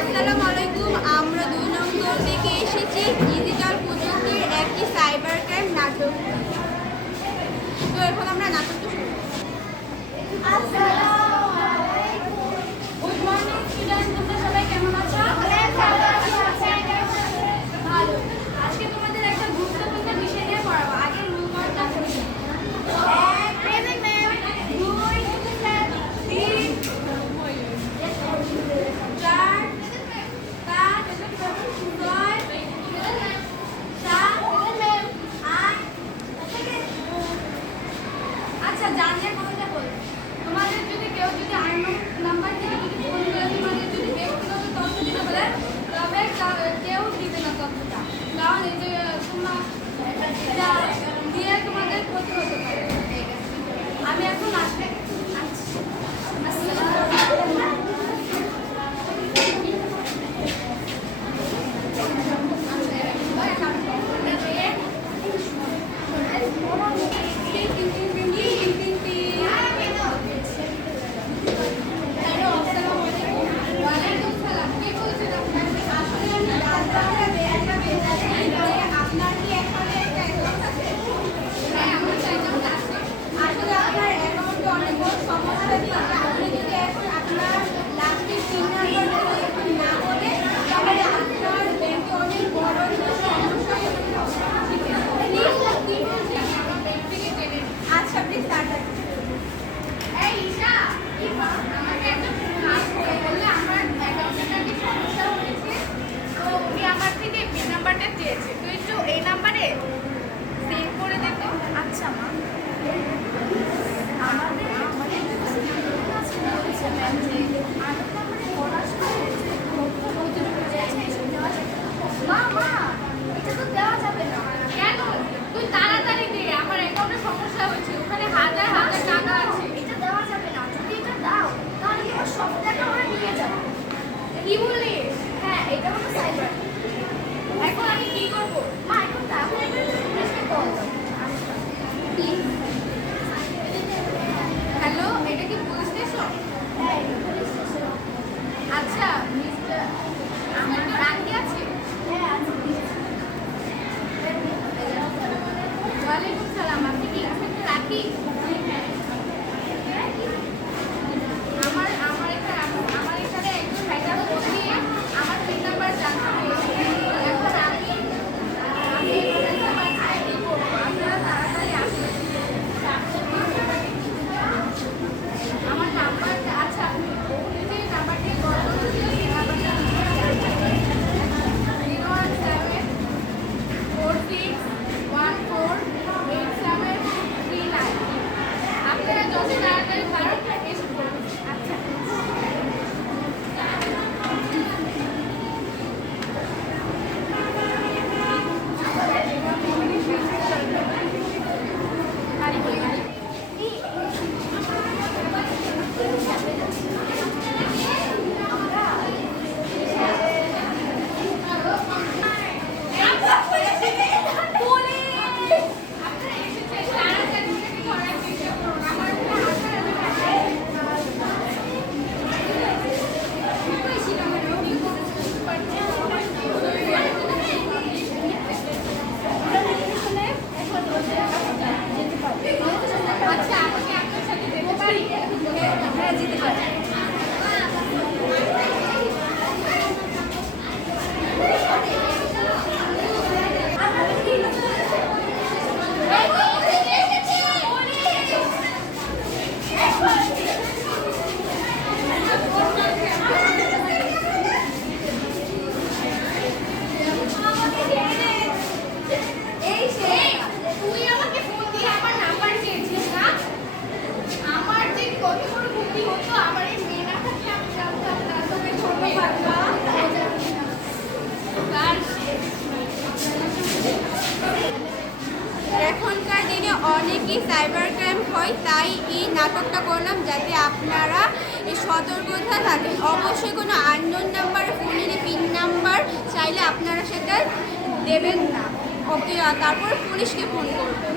আসসালামু আলাইকুম। আমরা 2 নম্বর থেকে এসেছি ডিজিটাল প্রযুক্তির একটি সাইবার ক্রাইম নাটক। তো এখন আমরা নাটকটা শুরু করব। গুড মর্নিং স্টুডেন্ট, তোমরা সবাই কেমন আছো? ভালো। আজকে তোমাদের একটা গুরুত্বপূর্ণ বিষয় নিয়ে পড়াবো। আগে রুলটা পড়ি। আচ্ছা, জানিয়ে কোনটা বল। তোমাদের যদি কেউ যদি আননোন নাম্বার থেকে যদি ফোন করে তোমাদের যদি ব্যক্তিগত তথ্য দিতে বলে তবে কেউ দিবে না তথ্যটা, কারণ এই যে তোমরা দিয়ে তোমাদের ক্ষতি হতে পারে। আমি এখন আসবে। কি বলিস? হ্যাঁ, এটা হলো সাইবার। এখন আমি কি করব? মা, এখন তাহলে পুলিশকে কল দাও। হ্যালো, এটা কি পুলিশ স্টেশন? হ্যাঁ, এটা পুলিশ স্টেশন। আচ্ছা, মিস্টার, আমার রাখি আছে? হ্যাঁ, আছে। ওয়ালাইকুম সালাম। আপনি কি ইন্সপেক্টর রাখি? এখনকার দিনে অনেকই সাইবার ক্রাইম হয়, তাই এই নাটকটা করলাম যাতে আপনারা সতর্কতা থাকেন। অবশ্যই কোনো আননোন নাম্বারে ফোনের পিন নাম্বার চাইলে আপনারা সেটা দেবেন না। ওকে, তারপর পুলিশকে ফোন করবেন।